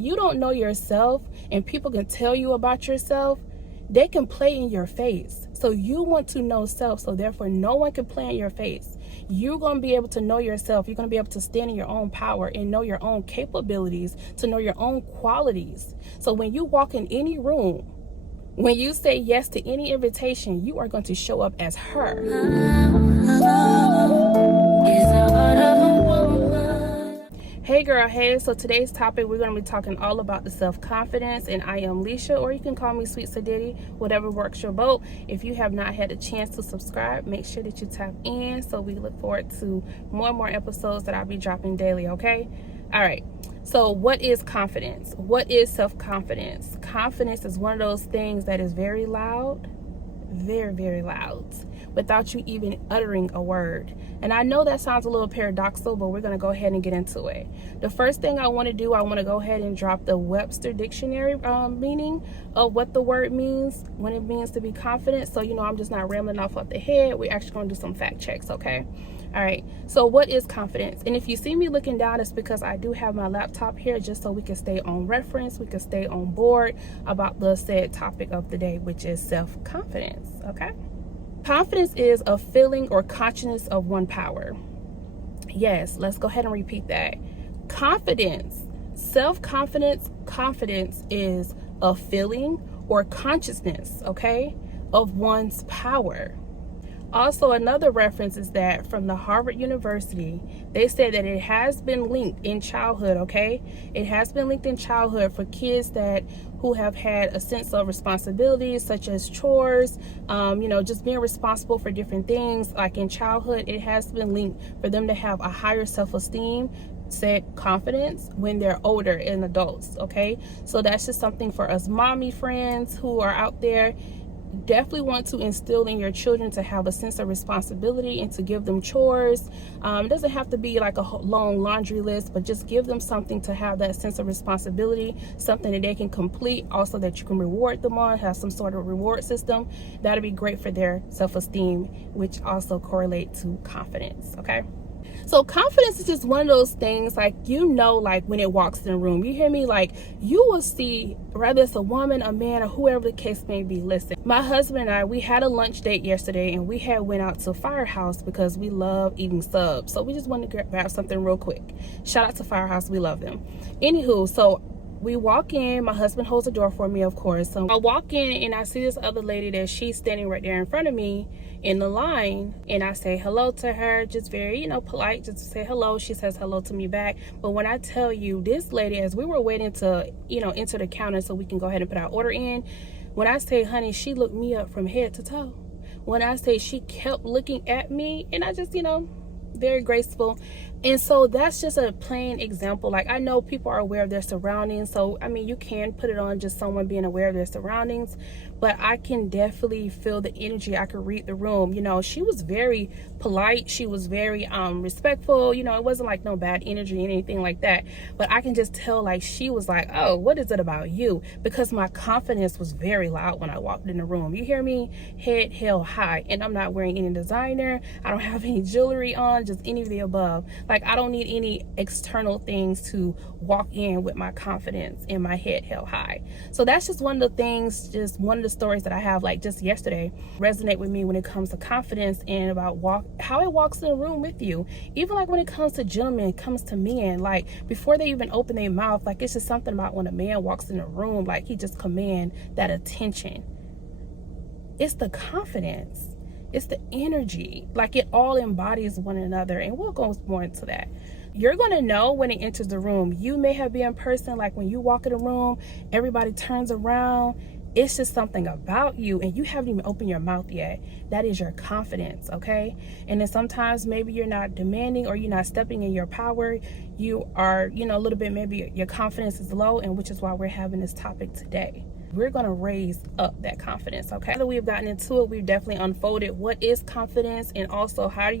You don't know yourself and people can tell you about yourself. They can play in your face. So you want to know self, so therefore no one can play in your face. You're going to be able to know yourself. You're going to be able to stand in your own power and know your own capabilities, to know your own qualities. So when you walk in any room, when you say yes to any invitation, you are going to show up as her. Hey girl, hey. So today's topic, we're going to be talking all about the self-confidence, and I am Leisha, or you can call me Sweet Sadiddy, whatever works your boat. If you have not had a chance to subscribe, make sure that you tap in, so we look forward to more and more episodes that I'll be dropping daily, okay? All right. So what is confidence? What is self-confidence? Confidence is one of those things that is very loud, very, very loud, without you even uttering a word. And I know that sounds a little paradoxical, but we're going to go ahead and get into it. The first thing I want to do, I want to go ahead and drop the Webster dictionary meaning of what the word means when it means to be confident. So, I'm just not rambling off the head. We're actually going to do some fact checks, okay? All right, so what is confidence? And if you see me looking down, it's because I do have my laptop here just so we can stay on reference, we can stay on board about the said topic of the day, which is self-confidence, okay? Confidence is a feeling or consciousness of one power. Yes, let's go ahead and repeat that. Confidence, self-confidence, confidence is a feeling or consciousness, okay, of one's power. Also, another reference is that from the Harvard University, they said that it has been linked in childhood, okay? It has been linked in childhood for kids who have had a sense of responsibility, such as chores, just being responsible for different things. Like in childhood, it has been linked for them to have a higher self-esteem, said confidence when they're older and adults, okay? So that's just something for us mommy friends who are out there. Definitely want to instill in your children to have a sense of responsibility and to give them chores. It doesn't have to be like a long laundry list, but just give them something to have that sense of responsibility, something that they can complete, also that you can reward them on, have some sort of reward system. That'll be great for their self-esteem, which also correlate to confidence, okay? So confidence is just one of those things, like when it walks in the room, you hear me, like you will see, whether it's a woman, a man, or whoever the case may be. Listen, my husband and I, we had a lunch date yesterday, and we had went out to Firehouse because we love eating subs. So we just wanted to grab something real quick. Shout out to Firehouse, we love them. Anywho, so we walk in, my husband holds the door for me, of course. So I walk in and I see this other lady that she's standing right there in front of me in the line, and I say hello to her, just very, polite, just to say hello. She says hello to me back. But when I tell you, this lady, as we were waiting to, enter the counter so we can go ahead and put our order in, when I say, honey, she looked me up from head to toe. When I say she kept looking at me, and I just, very graceful. And so that's just a plain example. Like, I know people are aware of their surroundings, so you can put it on just someone being aware of their surroundings, but I can definitely feel the energy. I could read the room. She was very polite, she was very respectful. It wasn't like no bad energy or anything like that, but I can just tell, like, she was like, oh, what is it about you? Because my confidence was very loud when I walked in the room. You hear me? Head held high, and I'm not wearing any designer, I don't have any jewelry on, just any of the above. Like, I don't need any external things to walk in with my confidence and my head held high. So that's just one of the things, just one of the stories that I have, like just yesterday, resonate with me when it comes to confidence and about how it walks in the room with you. Even like when it comes to gentlemen, it comes to men, like before they even open their mouth, like it's just something about when a man walks in the room, like he just command that attention. It's the confidence. It's the energy, like it all embodies one another, and we'll go more into that. You're going to know when it enters the room. You may have been a person, like when you walk in the room, everybody turns around. It's just something about you, and you haven't even opened your mouth yet. That is your confidence, okay? And then sometimes maybe you're not demanding, or you're not stepping in your power. You are, a little bit, maybe your confidence is low, and which is why we're having this topic today. We're going to raise up that confidence, okay? After we've gotten into it, we've definitely unfolded what is confidence, and also how are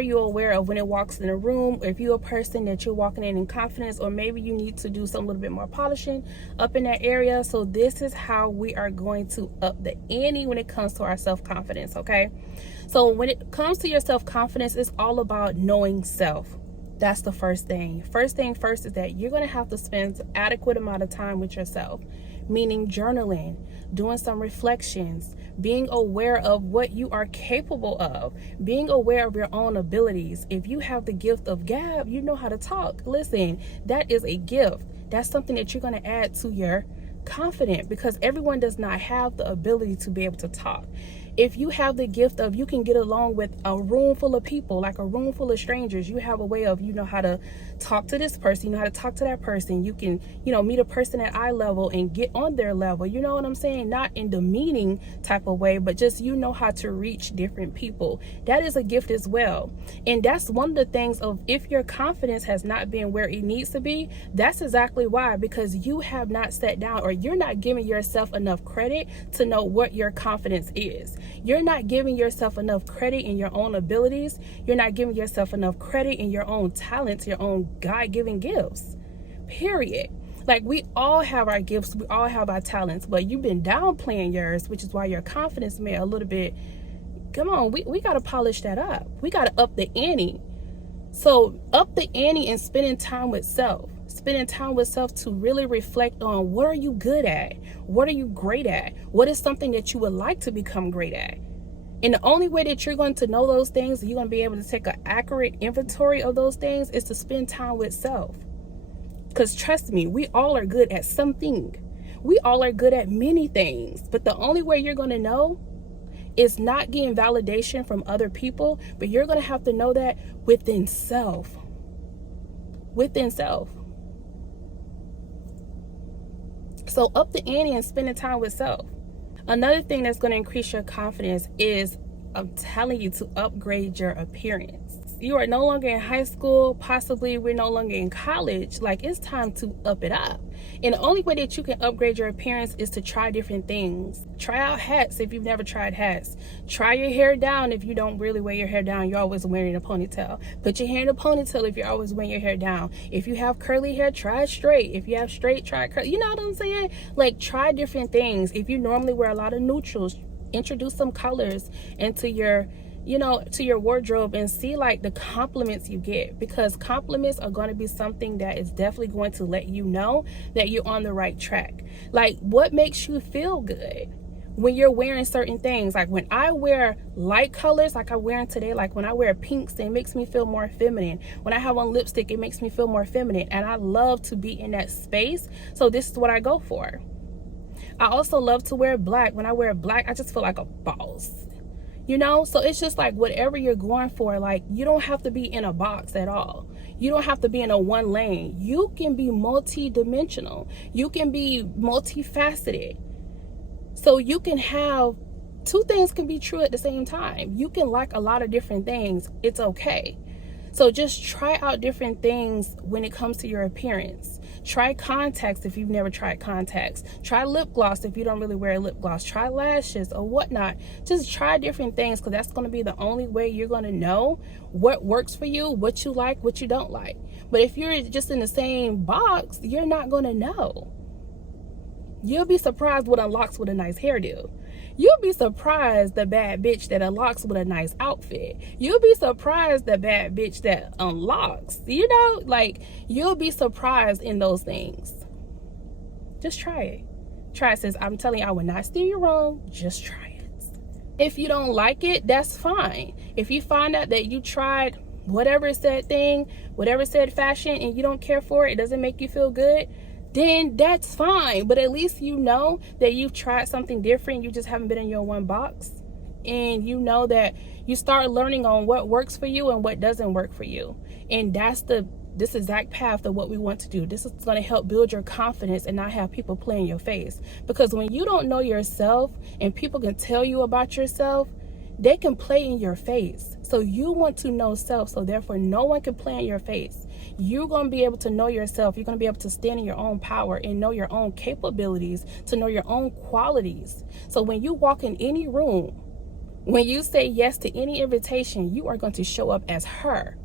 you aware of when it walks in a room, or if you're a person that you're walking in confidence, or maybe you need to do some little bit more polishing up in that area. So this is how we are going to up the ante when it comes to our self-confidence, okay? So when it comes to your self-confidence, it's all about knowing self. That's the first thing. First thing first is that you're going to have to spend adequate amount of time with yourself, meaning journaling, doing some reflections, being aware of what you are capable of, being aware of your own abilities. If you have the gift of gab, you know how to talk. Listen, that is a gift. That's something that you're going to add to your confidence, because everyone does not have the ability to be able to talk. If you have the gift of, you can get along with a room full of people, like a room full of strangers, you have a way of, you know how to talk to this person, you know how to talk to that person. You can, meet a person at eye level and get on their level. You know what I'm saying? Not in demeaning type of way, but just, you know how to reach different people. That is a gift as well. And that's one of the things of, if your confidence has not been where it needs to be, that's exactly why, because you have not sat down, or you're not giving yourself enough credit to know what your confidence is. You're not giving yourself enough credit in your own abilities. You're not giving yourself enough credit in your own talents, your own God-given gifts, period. Like, we all have our gifts, we all have our talents, but you've been downplaying yours, which is why your confidence may a little bit, come on, we got to polish that up. We got to up the ante. So up the ante and spending time with self. Spending time with self to really reflect on, what are you good at? What are you great at? What is something that you would like to become great at? And the only way that you're going to know those things, you're going to be able to take an accurate inventory of those things, is to spend time with self. Because trust me, we all are good at something. We all are good at many things. But the only way you're going to know is not getting validation from other people, but you're going to have to know that within self. Within self. So up the ante and spending time with self. Another thing that's going to increase your confidence is, I'm telling you, to upgrade your appearance. You are no longer in high school, possibly we're no longer in college. Like, it's time to up it up. And the only way that you can upgrade your appearance is to try different things. Try out hats if you've never tried hats. Try your hair down if you don't really wear your hair down. You're always wearing a ponytail. Put your hair in a ponytail if you're always wearing your hair down. If you have curly hair, try straight. If you have straight, try curly. You know what I'm saying? Like, try different things. If you normally wear a lot of neutrals, introduce some colors into your to your wardrobe and see like the compliments you get, because compliments are going to be something that is definitely going to let you know that you're on the right track. Like, what makes you feel good when you're wearing certain things? Like, when I wear light colors like I'm wearing today, like when I wear pinks, it makes me feel more feminine. When I have on lipstick, it makes me feel more feminine, and I love to be in that space. So this is what I go for. I also love to wear black. When I wear black, I just feel like a boss. So it's just like, whatever you're going for, like, you don't have to be in a box at all. You don't have to be in a one lane. You can be multi-dimensional. You can be multifaceted. So you can have two things can be true at the same time. You can like a lot of different things. It's okay. So just try out different things when it comes to your appearance. Try contacts if you've never tried contacts. Try lip gloss if you don't really wear lip gloss. Try lashes or whatnot. Just try different things, because that's going to be the only way you're going to know what works for you, what you like, what you don't like. But if you're just in the same box, you're not going to know. You'll be surprised what unlocks with a nice hairdo. You'll be surprised the bad bitch that unlocks with a nice outfit. You'll be surprised the bad bitch that unlocks. Like, you'll be surprised in those things. Just try it. Try it, sis. I'm telling you, I will not steer you wrong. Just try it. If you don't like it, that's fine. If you find out that you tried whatever said thing, whatever said fashion, and you don't care for it, it doesn't make you feel good, then that's fine. But at least you know that you've tried something different. You just haven't been in your one box. And you know that you start learning on what works for you and what doesn't work for you. And that's this exact path of what we want to do. This is going to help build your confidence and not have people play in your face. Because when you don't know yourself and people can tell you about yourself, they can play in your face. So you want to know self, so therefore no one can play in your face. You're going to be able to know yourself. You're going to be able to stand in your own power and know your own capabilities, to know your own qualities. So when you walk in any room, when you say yes to any invitation, you are going to show up as her.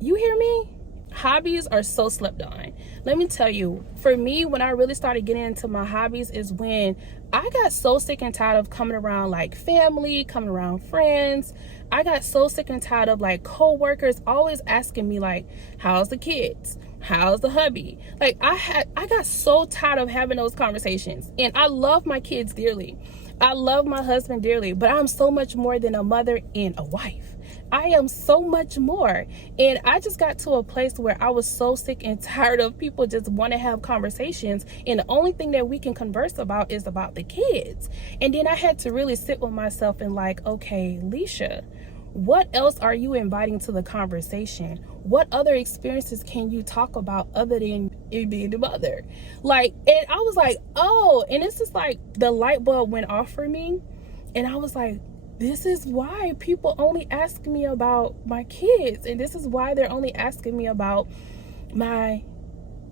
You hear me? Hobbies are so slept on. Let me tell you, for me, when I really started getting into my hobbies is when I got so sick and tired of coming around like family, coming around friends. I got so sick and tired of like co-workers always asking me like, how's the kids? How's the hubby? Like I got so tired of having those conversations. And I love my kids dearly. I love my husband dearly, but I'm so much more than a mother and a wife. I am so much more. And I just got to a place where I was so sick and tired of people just want to have conversations. And the only thing that we can converse about is about the kids. And then I had to really sit with myself and like, okay, Leisha, what else are you inviting to the conversation? What other experiences can you talk about other than you being the mother? Like, and I was like, oh, and it's just like the light bulb went off for me. And I was like, this is why people only ask me about my kids. And this is why they're only asking me about my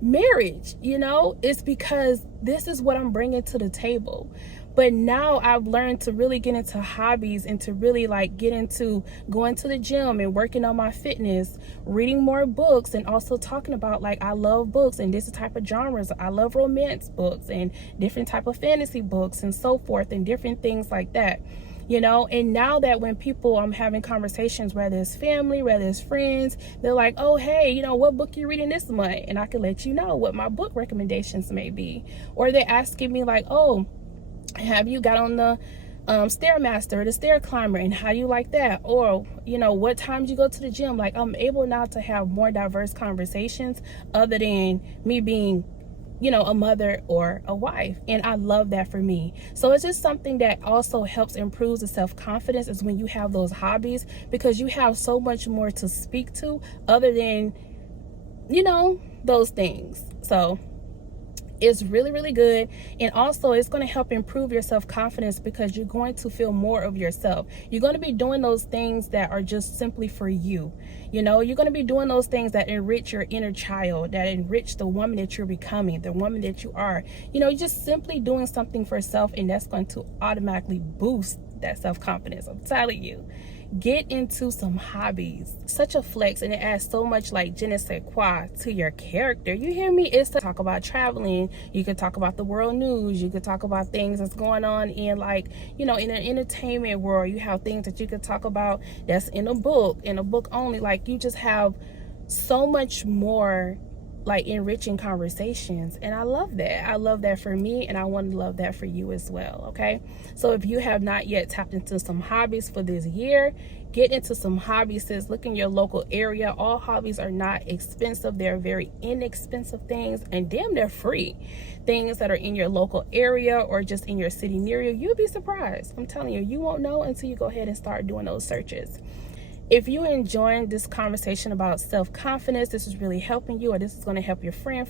marriage. You know, it's because this is what I'm bringing to the table. But now I've learned to really get into hobbies and to really like get into going to the gym and working on my fitness, reading more books, and also talking about like I love books and this type of genres. I love romance books and different type of fantasy books and so forth and different things like that. You know, and now that when people I'm having conversations, whether it's family, whether it's friends, they're like, oh, hey, you know, what book you reading this month? And I can let you know what my book recommendations may be. Or they're asking me like, oh, have you got on the Stairmaster or the stair climber, and how you like that? Or, you know, what times you go to the gym? Like, I'm able now to have more diverse conversations other than me being, you know, a mother or a wife. And I love that for me. So it's just something that also helps improve the self-confidence is when you have those hobbies, because you have so much more to speak to other than, you know, those things. So it's really, really good. And also it's going to help improve your self-confidence because you're going to feel more of yourself. You're going to be doing those things that are just simply for you. You know, you're going to be doing those things that enrich your inner child, that enrich the woman that you're becoming, the woman that you are. You know, just simply doing something for self, and that's going to automatically boost that self-confidence. I'm telling you. Get into some hobbies. Such a flex, and it adds so much like je ne sais quoi to your character. You hear me? It's to talk about traveling. You could talk about the world news. You could talk about things that's going on in like, you know, in an entertainment world. You have things that you could talk about that's in a book only. Like you just have so much more like enriching conversations, and I love that for me, and I want to love that for you as well. Okay, so if you have not yet tapped into some hobbies for this year, get into some hobbies. Sis, look in your local area. All hobbies are not expensive. They're very inexpensive things, and damn, they're free. Things that are in your local area or just in your city near you, you'll be surprised. I'm telling you, you won't know until you go ahead and start doing those searches. If you're enjoying this conversation about self-confidence, this is really helping you, or this is going to help your friend,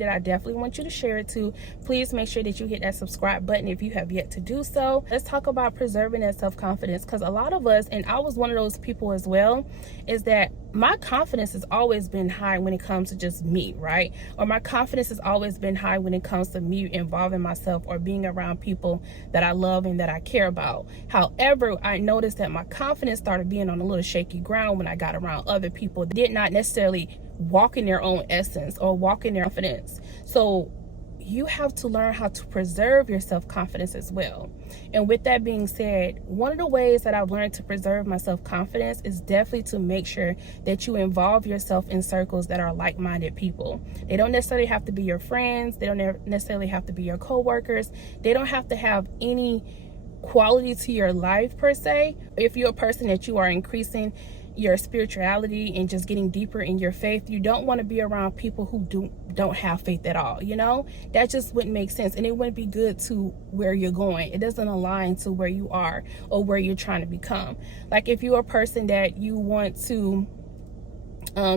that I definitely want you to share it to, please make sure that you hit that subscribe button if you have yet to do so. Let's talk about preserving that self-confidence, because a lot of us, and I was one of those people as well, is that my confidence has always been high when it comes to just me, right? Or my confidence has always been high when it comes to me involving myself or being around people that I love and that I care about. However, I noticed that my confidence started being on a little shaky ground when I got around other people that did not necessarily walk in their own essence or walk in their confidence. So you have to learn how to preserve your self-confidence as well. And with that being said, one of the ways that I've learned to preserve my self-confidence is definitely to make sure that you involve yourself in circles that are like-minded people. They don't necessarily have to be your friends. They don't necessarily have to be your co-workers. They don't have to have any quality to your life per se. If you're a person that you are increasing your spirituality and just getting deeper in your faith, you don't want to be around people who don't have faith at all. You know, that just wouldn't make sense, and it wouldn't be good to where you're going. It doesn't align to where you are or where you're trying to become. Like if you're a person that you want to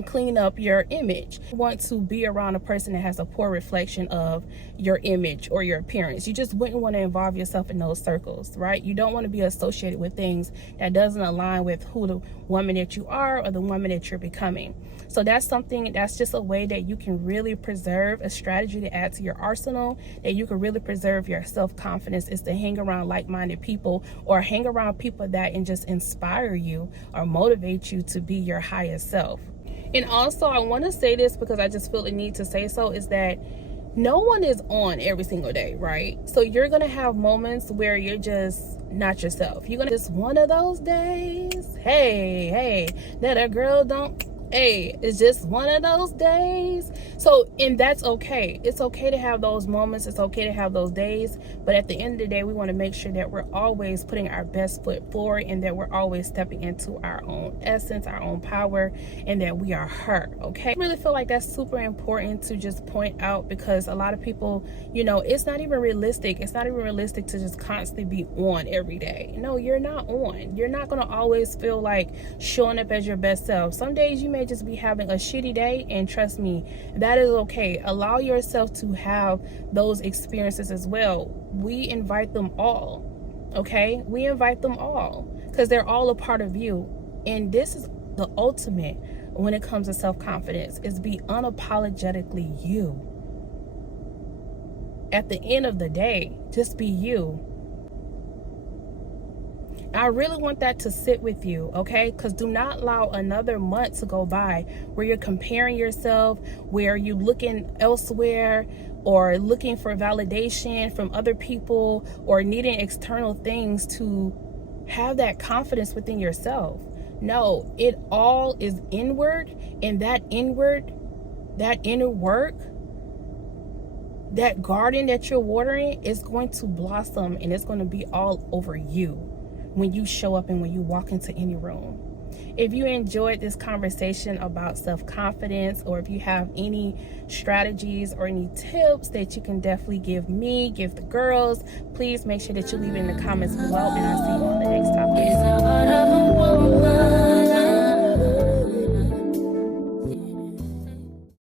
clean up your image, you want to be around a person that has a poor reflection of your image or your appearance, you just wouldn't want to involve yourself in those circles, right? You don't want to be associated with things that doesn't align with who the woman that you are or the woman that you're becoming. So that's something, that's just a way that you can really preserve, a strategy to add to your arsenal, that you can really preserve your self-confidence, is to hang around like-minded people, or hang around people that and just inspire you or motivate you to be your highest self. And also, I want to say this because I just feel the need to say so, is that no one is on every single day, right? So you're going to have moments where you're just not yourself. You're going to just one of those days. Hey, that a girl don't. Hey, it's just one of those days. So, and that's okay. It's okay to have those moments. It's okay to have those days. But at the end of the day, we want to make sure that we're always putting our best foot forward and that we're always stepping into our own essence, our own power, and that we are her, okay? I really feel like that's super important to just point out, because a lot of people, you know, it's not even realistic. It's not even realistic to just constantly be on every day. No, you're not on. You're not going to always feel like showing up as your best self. Some days you may just be having a shitty day, and trust me, that is okay. Allow yourself to have those experiences as well. We invite them all, okay? We invite them all because they're all a part of you. And this is the ultimate when it comes to self-confidence, is be unapologetically you. At the end of the day, just be you. I really want that to sit with you, okay? Because do not allow another month to go by where you're comparing yourself, where you're looking elsewhere or looking for validation from other people or needing external things to have that confidence within yourself. No, it all is inward, and that inner work, that garden that you're watering is going to blossom, and it's going to be all over you when you show up and when you walk into any room. If you enjoyed this conversation about self-confidence, or if you have any strategies or any tips that you can definitely give me, give the girls, please make sure that you leave it in the comments below, and I'll see you on the next topic.